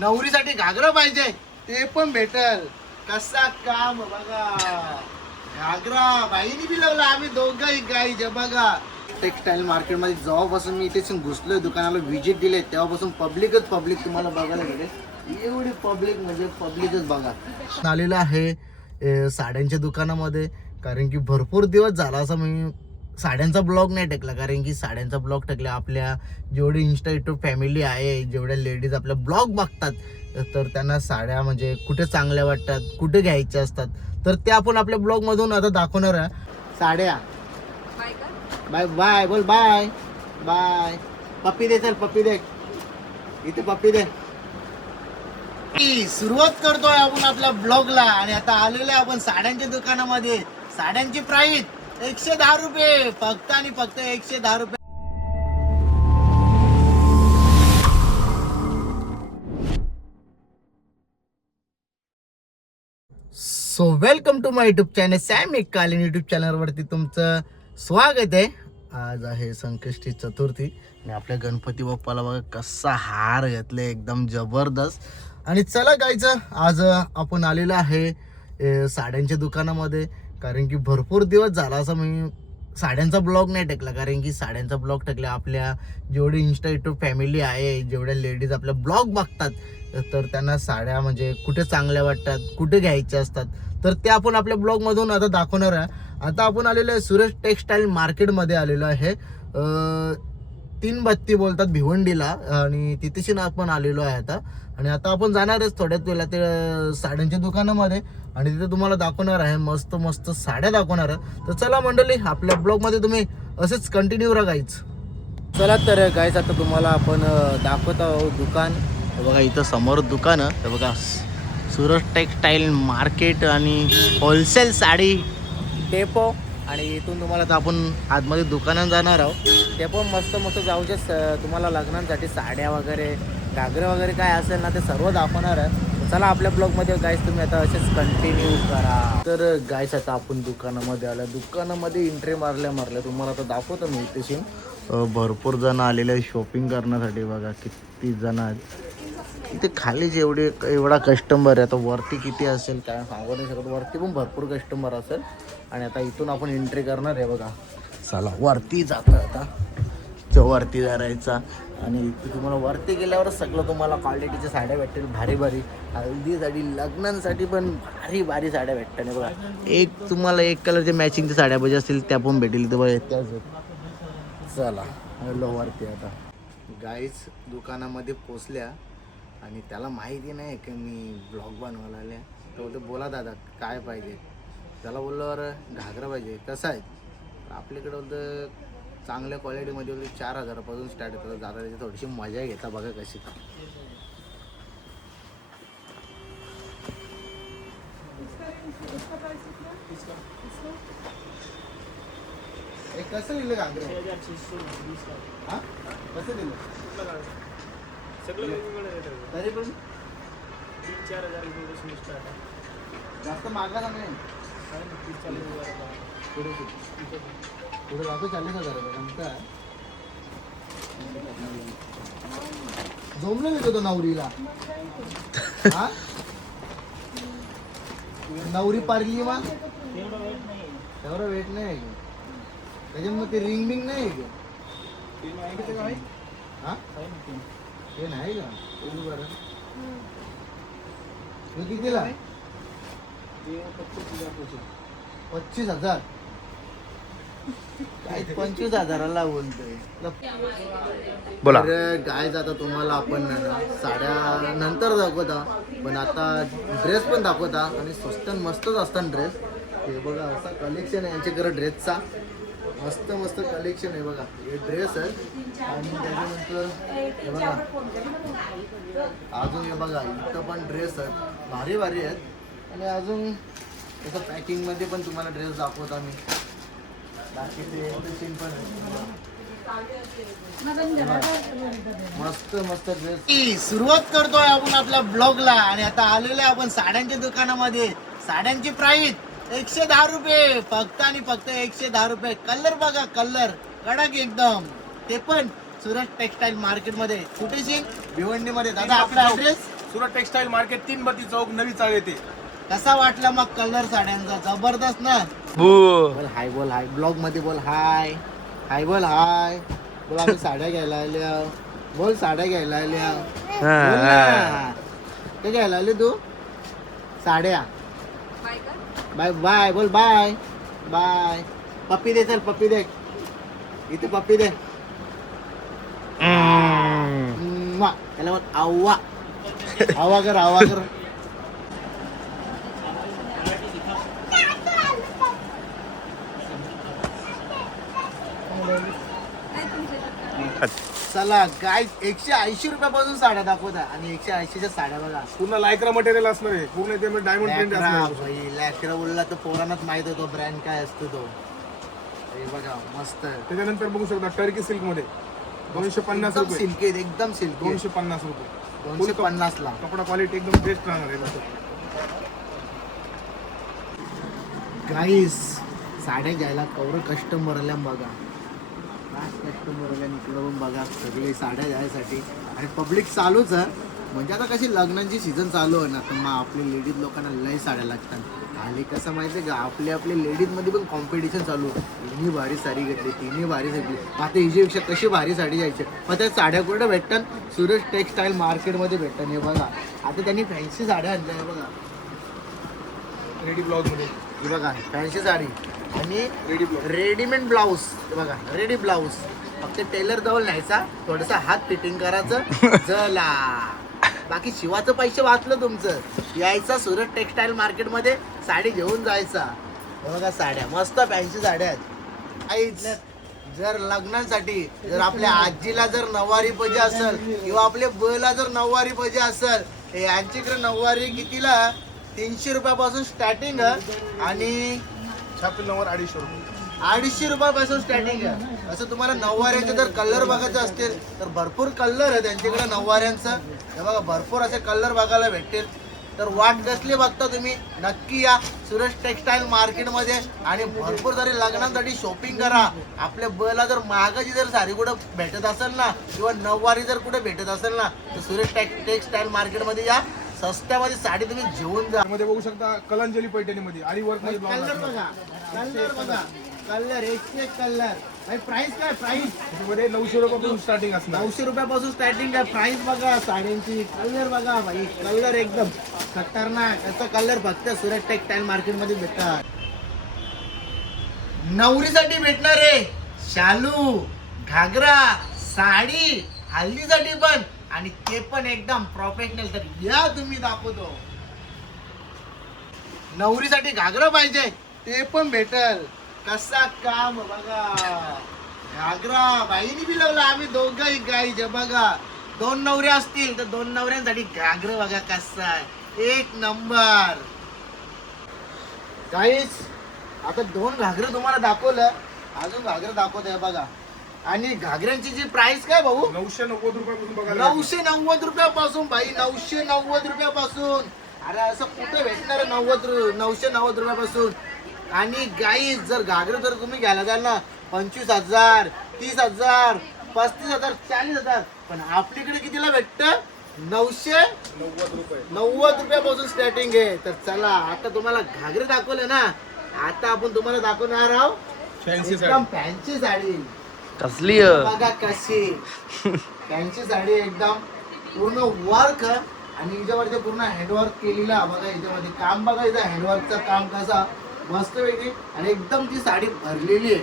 नवरीसाठी घागरा पाहिजे ते पण भेटल. कसा काम बघा, घागरा बाईनी बी लावला. आम्ही दोघंही गाईचे बघा. टेक्सटाईल मार्केटमध्ये जेव्हापासून मी इथे घुसलोय, दुकानाला व्हिजिट दिले, तेव्हापासून पब्लिक तुम्हाला बघायला भेटेल. एवढी पब्लिक म्हणजे पब्लिकच बघा. आलेलं आहे साड्यांच्या दुकानामध्ये, कारण की भरपूर दिवस झाला असं मी साड्यांचा ब्लॉग नाही टाकला. कारण की साड्यांचा ब्लॉग टाकला, आपल्या जेवढे इंस्टा युट्यूब फॅमिली आहे, जेवढ्या लेडीज आपल्या ब्लॉग बघतात, तर त्यांना साड्या म्हणजे कुठे चांगल्या वाटतात, कुठे घ्यायच्या असतात, तर ते आपण आपल्या ब्लॉग मधून आता दाखवणार आहे. साड्या बाय बाय बोल, बाय बाय. पप्पी दे, चल पप्पी दे, इथे पप्पी दे. सुरुवात करतोय आपण आपल्या ब्लॉगला आणि आता आलेले आपण साड्यांच्या दुकानामध्ये. साड्यांची प्राइस 110 रुपये, फक्त आणि फक्त 110 रुपये. So welcome to my YouTube channel सॅम एककालीन. युट्यूब चॅनलवरती तुमचं स्वागत आहे. आज आहे संकष्टी चतुर्थी आणि आपल्या गणपती बाप्पाला बघा कसा हार घेतलाय, एकदम जबरदस्त. आणि चला गायचं, आज आपण आलेलं आहे साड्यांच्या दुकानामध्ये, कारण की भरपूर दिवस झाला असं मी साड्यांचा ब्लॉग नाही टाकला. कारण की साड्यांचा ब्लॉग टाकला, आपल्या जेवढे इंस्टा युट्यूब फॅमिली आहे, जेवढ्या लेडीज आपल्या ब्लॉग बघतात, तर त्यांना साड्या म्हणजे कुठे चांगल्या वाटतात, कुठे घ्यायच्या असतात, तर ते आपण आपल्या ब्लॉग मधून आता दाखवणार आहे. आता आपण आलेलो आहे सुरेश टेक्सटाईल मार्केटमध्ये आलेलो आहे. 332 बोलतात भिवंडीला, आणि तिथेशी आपण आलेलो आहे आता. आणि आता आपण जाणारच थोड्यात वेळेला ते साड्यांच्या दुकानामध्ये, आणि तिथे तुम्हाला दाखवणार आहे मस्त मस्त साड्या दाखवणार आहे. तर चला मंडळी, आपल्या ब्लॉग मध्ये तुम्ही असेच कंटिन्यू राहायच. चला तर गाईज, आता तुम्हाला आपण दाखवत आहोत दुकान. बघा इथं समोर दुकान आहे बघा, सुरज टेक्सटाईल मार्केट आणि होलसेल साडी डेपो. आणि इथून तुम्हाला तर आपण आतमध्ये दुकानात जाणार आहोत. ते पण मस्त मस्त जाऊचे तुम्हाला लग्नांसाठी साड्या वगैरे, घागरे वगैरे काय असेल ना, ते सर्व दाखवणार आहे. चला आपल्या ब्लॉगमध्ये गाईस तुम्ही आता असेच कंटिन्यू करा. तर गाईस आता आपण दुकानामध्ये आल्या, दुकानामध्ये एंट्री मारल्या तुम्हाला आता दाखवतो मी. इथे भरपूर जण आलेले शॉपिंग करण्यासाठी. बघा किती जण आहेत इथे. खाली एवढा कस्टमर आहे. आता वरती किती असेल काय सांगू नाही शकत, वरती पण भरपूर कस्टमर असेल. आणि आता इथून आपण एंट्री करणार आहे बघा. चला वरती जातो आता, वरती जायचा. आणि तुम्हाला वरती गेल्यावर सगळं तुम्हाला क्वालिटीच्या साड्या भेटतील, भारी भारी हल्दीसाठी, लग्नांसाठी पण भारी भारी साड्या भेटतात. बघा तुम्हाला एक कलरच्या मॅचिंगच्या साड्या पाहिजे असतील त्या पण भेटेल. तर बघा त्याच. चला हॅलो वरती आता. गाईज दुकानामध्ये पोचल्या आणि त्याला माहिती नाही की मी ब्लॉग बनवायला आले. तर बोला दादा काय पाहिजे. त्याला बोललो अरे घागरा पाहिजे. कसं आहे आपल्याकडं होतं चांगल्या क्वालिटीमध्ये होते, 4000पासून स्टार्ट होतं. जाता त्याची थोडीशी मजा घेता बघा कशी. कसं दिलं घागरे, हां कसं दिलं तरी पण 3-4 हजार स्टार्ट आहे. जास्त मागायला नाही. पुढे जातो 40,000 रुपये. जमलं नाही तो नवरीला. हा नवरी पारली मग एवढा वेट नाही आहे. त्याच्यामुळे ते रिंग बिंग नाही आहे. हा ते नाही का बरं. कितीला? 25,000. काय 25,000ला बोलतोय. बोला काय जाता तुम्हाला आपण साड्या नंतर दाखवता, पण आता ड्रेस पण दाखवता. आणि स्वस्त मस्तच असतात ड्रेस. हे बघा असा कलेक्शन आहे यांच्याकडे ड्रेसचा. मस्त मस्त कलेक्शन आहे बघा. हे ड्रेस आहे आणि त्याच्यानंतर हे बघा अजून हे बघा इथं पण ड्रेस आहेत, भारी भारी आहेत. आणि अजून तसं पॅकिंगमध्ये पण तुम्हाला ड्रेस दाखवतो आम्ही. बाकीचे पण मस्त मस्त ड्रेस. सुरुवात करतोय आपण आपल्या ब्लॉगला आणि आता आलेले आपण साड्यांच्या दुकानामध्ये. साड्यांची प्राइस 110 रुपये, फक्त आणि फक्त 110 रुपये. कलर बघा, कलर कडक एकदम. ते पण सुरज टेक्सटाईल मार्केटमध्ये. कुठेशी भिवंडीमध्ये. दादा आपला ॲड्रेस सुरत टेक्सटाईल मार्केट 3 चौक नवी चाळ येते. कसा वाटला मग कलर साड्यांचा? जबरदस्त ना. बोल हाय, बोल हाय, ब्लॉग मध्ये बोल हाय. हाय बोल हाय. बोल आम्ही साड्या घ्यायला आल्या. बोल साड्या घ्यायला आल्या. बोल ना. काय घ्यायला आली तू? साड्या. बाय बाय बोल बाय बाय. पप्पी दे, चल पप्पी दे. इथे पप्पी दे. त्याला बोल आव्वा. आवा कर, आवा कर. चला काय 180 रुपयापासून साड्या दाखवता आणि 180च्या साड्या बघा. पूर्ण लायक्रा मटेरियल असणार आहे. पूर्ण ते डायमंड प्रिंट असणार आहे. भाई लॅक्रा बोलला तर पोरांनाच माहित होतो ब्रँड काय असतो तो. हे बघा मस्त. त्याच्यानंतर बघू शकता टर्की सिल्क मध्ये 250 रुपये. सिल्की एकदम सिल्की. 250 रुपये. 250 ला. कपडा क्वालिटी एकदम बेस्ट राहणार आहे बघा. गाईस साड्या घ्यायला कवर कस्टमर आल्या बघा. कस्टमर आल्या इकडं बघा सगळे साड्या घ्यायसाठी. आणि पब्लिक चालूच आहे. म्हणजे आता कशी लग्नांची सीझन चालू आहे ना, तर मग आपले लेडीज लोकांना लय साड्या लागतात. आणि कसं माहिती आहे का, आपल्या लेडीजमध्ये पण कॉम्पिटिशन चालू आहे. तिन्ही भारी साडी घेतली, तिन्ही भारी घेतली. आता हिच्यापेक्षा कशी भारी साडी घ्यायची. मग त्या साड्या कुठे भेटतात? सुरत टेक्सटाईल मार्केटमध्ये भेटतात. हे बघा आता त्यांनी फॅन्सी साड्या आणल्या आहे बघा. रेडी ब्लाउज मध्ये हे बघा फॅन्सी साडी आणि रेडीमेड ब्लाऊज. बघा रेडी ब्लाऊज. फक्त टेलर जवळ न्यायचा, थोडंसं हात फिटिंग करायचं चला. बाकी शिवाचं पैसे वाचलं तुमचं. यायचा सुरत टेक्सटाईल मार्केटमध्ये साडी घेऊन जायचा. हे बघा साड्या मस्त फॅन्सी साड्या आहेत. आईच जर लग्नासाठी जर आपल्या आजीला जर नऊवारी पाहिजे असेल किंवा आपल्या बला जर नऊवारी पाहिजे असेल, यांच्याकडे नऊवारी कितीला 300 रुपयापासून स्टार्टिंग आणि छापील नंबर 250 रुपये. 250 रुपयापासून स्टार्टिंग आहे. असं तुम्हाला नऊवाऱ्याचे जर कलर बघायचे असतील तर भरपूर कलर आहे त्यांच्याकडे नऊवाऱ्यांचं. हे बघा भरपूर असे कलर बघायला भेटतील. तर वाट कसली बघता तुम्ही, नक्की या सुरत टेक्सटाईल मार्केटमध्ये आणि भरपूर सारे लग्नांसाठी शॉपिंग करा. आपल्या बला जर महागाची जर साडी कुठं भेटत असेल ना किंवा नऊवारी जर कुठे भेटत असेल ना, तर सुरत टेक्सटाईल मार्केटमध्ये या. सस्त्यामध्ये साडी तुम्ही घेऊन जा. मध्ये बघू शकता कलांजली पैठणी मध्ये आरी वर्क मध्ये ब्लाउज कलर बघा, कलर बघा, कलर एक कलर. प्राइस काय? प्राइस मध्ये 900 रुपयापासून स्टार्टिंग असणार. 900 रुपयापासून स्टार्टिंग आहे. प्राइस बघा साड्यांची. कलर बघा भाई, कलर एकदम खतरनाक. याचा कलर फक्त सुरत टेक्सटाईल मार्केटमध्ये भेटतात. नवरीसाठी भेटणार आहे शालू, घागरा, साडी, हल्दीसाठी पण, आणि ते पण एकदम प्रोफेशनल. तर या तुम्ही दाखवतो. नवरीसाठी घागरा पाहिजे ते पण भेटल. कसा काम बघा. घागरा बाईनी बी लावला. आम्ही दोघंही गाईचे बघा. 2 नवऱ्या असतील तर 2 नवऱ्यांसाठी घागरा बघा कसा आहे. एक नंबर. गाईस आता 2 घागरे तुम्हाला दाखवलं, अजून घागरे दाखवत आहे बघा. आणि घागऱ्यांची जी प्राइस काय भाऊ? 990 रुपयापासून बघा. 990 रुपयापासून भाई. 990 रुपयापासून. अरे असं कुठे भेटणार आहे 990 रुपयापासून. आणि गाईस जर घागरे जर तुम्ही घ्यायला जाल ना 25,000, 30,000, 35,000, 40,000, पण आपल्याकडे कितीला भेटतं? 990 रुपयापासून स्टार्टिंग आहे. तर चला आता तुम्हाला घागरे दाखवले ना, आता आपण तुम्हाला दाखवणार आहोत फॅन्सी साडी. एकदम फॅन्सी साडी. कसली बघा कशी फॅन्सी साडी एकदम पूर्ण वर्क आणि याच्यावरती पूर्ण हँडवर्क केलेला बघा. याच्यामध्ये काम बघा, इथं हँडवर्कचं काम कसा मस्त वेगळी आणि एकदम ती साडी भरलेली आहे.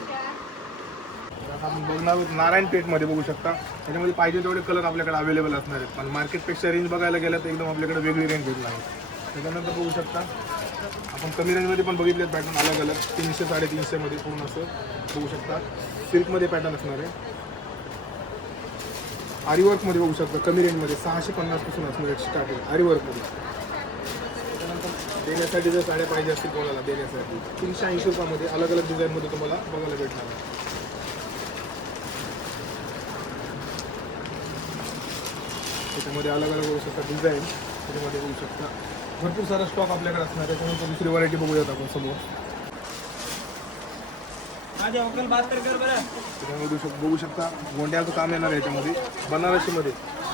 आपण बघणार आहोत नारायणपेठ मध्ये बघू शकता. त्याच्यामध्ये पाहिजे तेवढे कलर आपल्याकडे अवेलेबल असणार आहेत. पण मार्केटपेक्षा रेंज बघायला गेलं तर एकदम आपल्याकडे वेगळी रेंज भेटणार आहे. त्याच्यानंतर बघू शकता आपण कमी रेंजमध्ये पण बघितले पॅटर्न अलग अलग. 300, 350 मध्ये पूर्ण असं बघू शकता. सिल्कमध्ये पॅटर्न असणार आहे. आरीवर्कमध्ये बघू शकता कमी रेंजमध्ये 650 पासून असणार आहे स्टार्टिंग आरीवर्कमध्ये. त्याच्यानंतर देण्यासाठी जर साड्या पाहिजे असतील कोणाला देण्यासाठी 380 रुपयामध्ये अलग अलग डिझाईनमध्ये तुम्हाला बघायला भेटणार आहे. त्याच्यामध्ये अलग अलग बघू शकता डिझाईन. त्याच्यामध्ये बघू शकता भरपूर सारा स्टॉक आपल्याकडे असणार. त्याच्यानंतर दुसरी व्हरायटी बघूयात आपण समोर. त्याच्यामध्ये बघू शकता गोंड्याचं काम येणार आहे याच्यामध्ये बनारसीमध्ये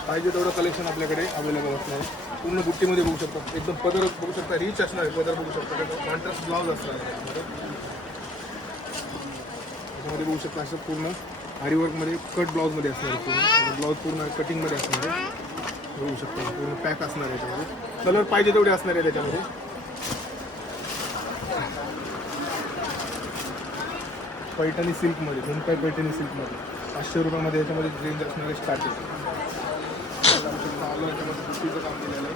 पाहिजे तेवढं कलेक्शन आपल्याकडे अवेलेबल असणार आहे. पूर्ण बुट्टीमध्ये बघू शकता, एकदम पदर बघू शकता, रिच असणार आहे पदर बघू शकता, कॉन्ट्रास्ट ब्लाउज असणार आहे त्याच्यामध्ये बघू शकता. असं पूर्ण आरीवर्कमध्ये कट ब्लाऊजमध्ये असणार आहे, पूर्ण ब्लाऊज पूर्ण कटिंगमध्ये असणार आहे बघू शकता. पूर्ण पॅक असणार आहे त्याच्यामध्ये, कलर पाहिजे तेवढे असणार आहे त्याच्यामध्ये. पैठणी सिल्कमध्ये, झुमकाई पैठणी सिल्कमध्ये 500 रुपयामध्ये याच्यामध्ये रेंज असणार आहे स्टार्टिंग. याच्यामध्ये बुट्टीचं काम केलेलं आहे.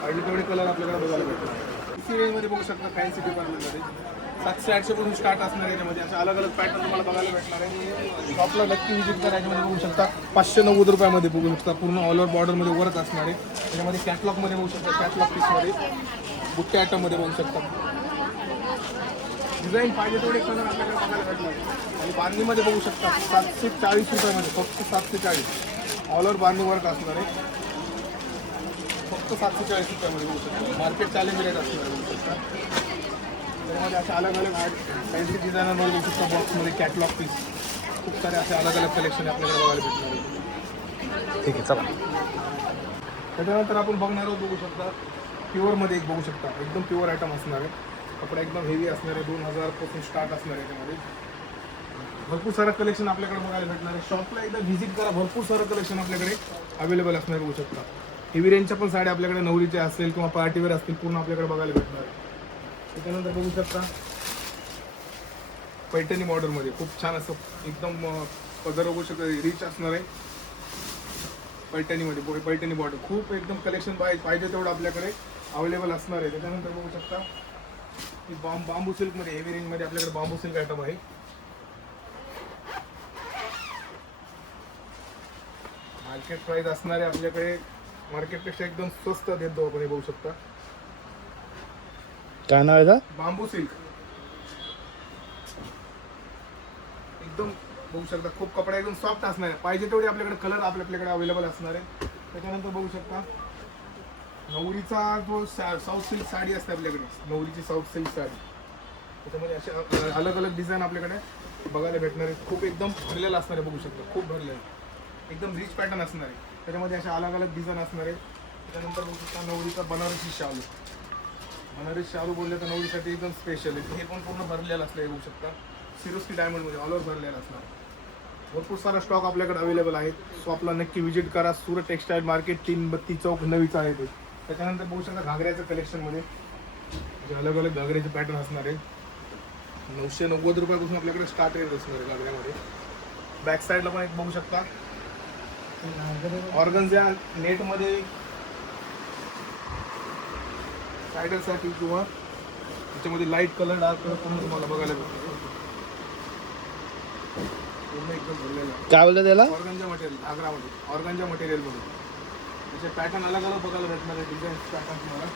पाहिजे तेवढे कलर आपल्याकडे बघायला भेटतात. इसी रेंजमध्ये बघू शकता फॅन्सी डिपार्टमेंटमध्ये 700-800 पासून स्टार्ट असणार आहे. याच्यामध्ये असे अलग अलग पॅटर्न तुम्हाला बघायला भेटणार आहे. शॉपला नक्की विजिट करा. याच्यामध्ये बघू शकता 590 रुपयामध्ये बघू शकता. पूर्ण ऑल ओव्हर बॉर्डरमध्ये वर्क असणार आहे. त्याच्यामध्ये कॅटलॉगमध्ये बघू शकता, कॅटलॉग पीसमध्ये बुट्टे आयटममध्ये बघू शकता. डिझाईन पाहिजे तेवढे कलर आपल्याकडे बघायला भेटणार. आणि बांधणीमध्ये बघू शकता 740 रुपयामध्ये, फक्त 740 ऑल ओव्हर बांधणी वर्क असणार आहे. फक्त 740 रुपयामध्ये बघू शकता. मार्केट चॅलेंज रेट असणार आहे बघू शकता. त्यामध्ये असे अलग अलग फॅन्सी डिझायनरमध्ये बघू शकता. बॉक्समध्ये कॅटलॉग पीस खूप सारे असे अलग अलग कलेक्शन आपल्याकडे बघायला भेटणार आहे. ठीक आहे, चला. त्याच्यानंतर आपण बघणार आहोत बघू शकता प्युअरमध्ये एक बघू शकता, एकदम प्युअर आयटम असणार आहे. कपडा एकदम हेवी असणार आहे. 2000 पासून स्टार्ट असणार आहे. त्याच्यामध्ये भरपूर सारं कलेक्शन आपल्याकडे बघायला भेटणार आहे. शॉपला एकदा व्हिजिट करा, भरपूर सारं कलेक्शन आपल्याकडे अवेलेबल असणार बघू शकता. हेवी रेंजच्या पण साड्या आपल्याकडे नवरीच्या असेल किंवा पार्टीवेअर असतील पूर्ण आपल्याकडे बघायला भेटणार आहे. त्याच्यानंतर बघू शकता पैठणी बॉर्डरमध्ये खूप छान असं एकदम पदर बघू शकता, रिच असणार आहे. पैठणीमध्ये पैठणी बॉर्डर खूप एकदम कलेक्शन पाहिजे तेवढं आपल्याकडे अवेलेबल असणार आहे. त्याच्यानंतर बघू शकता बांबू सिल्कमध्ये हेवी रेंजमध्ये आपल्याकडे बांबू सिल्क आयटम आहे. मार्केट प्राइस असणारे आपल्याकडे मार्केटपेक्षा एकदम स्वस्त देतो आपण. हे बघू शकता काय नाव आहे का? बांबू सिल्क. एकदम बघू शकता खूप कपडा एकदम सॉफ्ट असणार आहे. पाहिजे तेवढे आपल्याकडे कलर आपल्याकडे अवेलेबल असणार आहे. त्याच्यानंतर बघू शकता नवरीचा जो साऊथ सिल्क साडी असते आपल्याकडे, नवरीची साऊथ सिल्क साडी, त्याच्यामध्ये असे अलग अलग डिझाईन आपल्याकडे बघायला भेटणार आहे. खूप एकदम भरलेलं असणार आहे बघू शकता, खूप भरलेलं, एकदम रिच पॅटर्न असणार आहे. त्याच्यामध्ये अशा अलग अलग डिझाईन असणार आहे. त्याच्यानंतर बघू शकता नवरीचा बनारसी शालू. बनारसी शालू बोलले तर नवरीसाठी एकदम स्पेशल आहे. हे पण पूर्ण भरलेलं असलं आहे बघू शकता. सिरोस्की डायमंडमध्ये ऑल ओव्हर भरलेलं असणार. भरपूर सारा स्टॉक आपल्याकडे अवेलेबल आहे. शॉपला नक्की व्हिजिट करा. सुरत टेक्सटाईल मार्केट 332 चौक नवीचा आहे ते. त्याच्यानंतर बघू शकता घागऱ्याचं कलेक्शनमध्ये जे अलग अलग घागऱ्याचे पॅटर्न असणार आहे. 990 रुपयापासून आपल्याकडे स्टार्ट रेट असणार आहे घागऱ्यामध्ये. बॅक साईडला पण एक बघू शकता ऑर्गन्झा नेटमध्ये सायडरसाठी किंवा त्याच्यामध्ये लाईट कलर डार्क कलर पण तुम्हाला बघायला भेटतो. पूर्ण एकदम भरलेलं काय बोलतं त्याला? ऑर्गन्झा मटेरियल, घागरामध्ये ऑर्गन्झा मटेरियलमध्ये त्याचे पॅटर्न अलग अलग बघायला भेटणार आहे. डिझाईन पॅटर्न तुम्हाला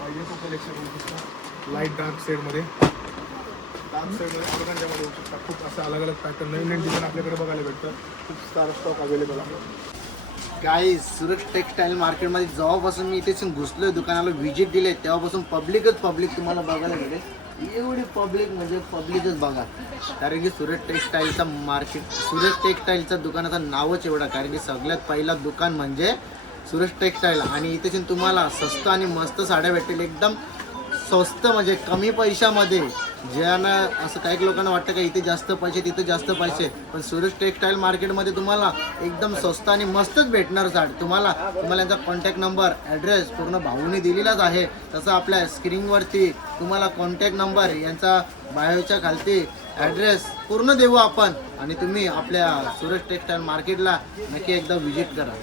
पाहिजे तो कलेक्शन होऊ शकता. लाईट डार्क शेडमध्ये, डार्क शेडमध्ये ऑर्गन्झामध्ये होऊ शकता. खूप असं अलग अलग पॅटर्न नवीन नवीन डिझाईन आपल्याकडे बघायला भेटतं. खूप सारा स्टॉक अवेलेबल आहे. गाईज, सुरत टेक्सटाईल मार्केटमध्ये जेव्हापासून मी इथे घुसलोय, दुकानाला व्हिजिट दिले, तेव्हापासून पब्लिक तुम्हाला बघायला मिळेल. एवढी पब्लिक म्हणजे पब्लिकच बघा. कारण की सुरत टेक्सटाईलचा मार्केट, सुरत टेक्सटाईलचं दुकानाचं नावच एवढं. कारण की सगळ्यात पहिला दुकान म्हणजे सुरत टेक्सटाईल. आणि इथे तुम्हाला स्वस्त आणि मस्त साड्या भेटतील. एकदम स्वस्त म्हणजे कमी पैशामध्ये. ज्यांना असं काही लोकांना वाटतं का इथे जास्त पैसे तिथे जास्त पैसे, पण सुरत टेक्सटाईल मार्केटमध्ये तुम्हाला एकदम स्वस्त आणि मस्तच भेटणार साडी. तुम्हाला यांचा कॉन्टॅक्ट नंबर, ॲड्रेस पूर्ण भाऊने दिलेलाच आहे. तसं आपल्या स्क्रीनवरती तुम्हाला कॉन्टॅक्ट नंबर, यांचा बायोच्या खालती ॲड्रेस पूर्ण देऊ आपण. आणि तुम्ही आपल्या सुरत टेक्सटाईल मार्केटला नक्की एकदा व्हिजिट करा.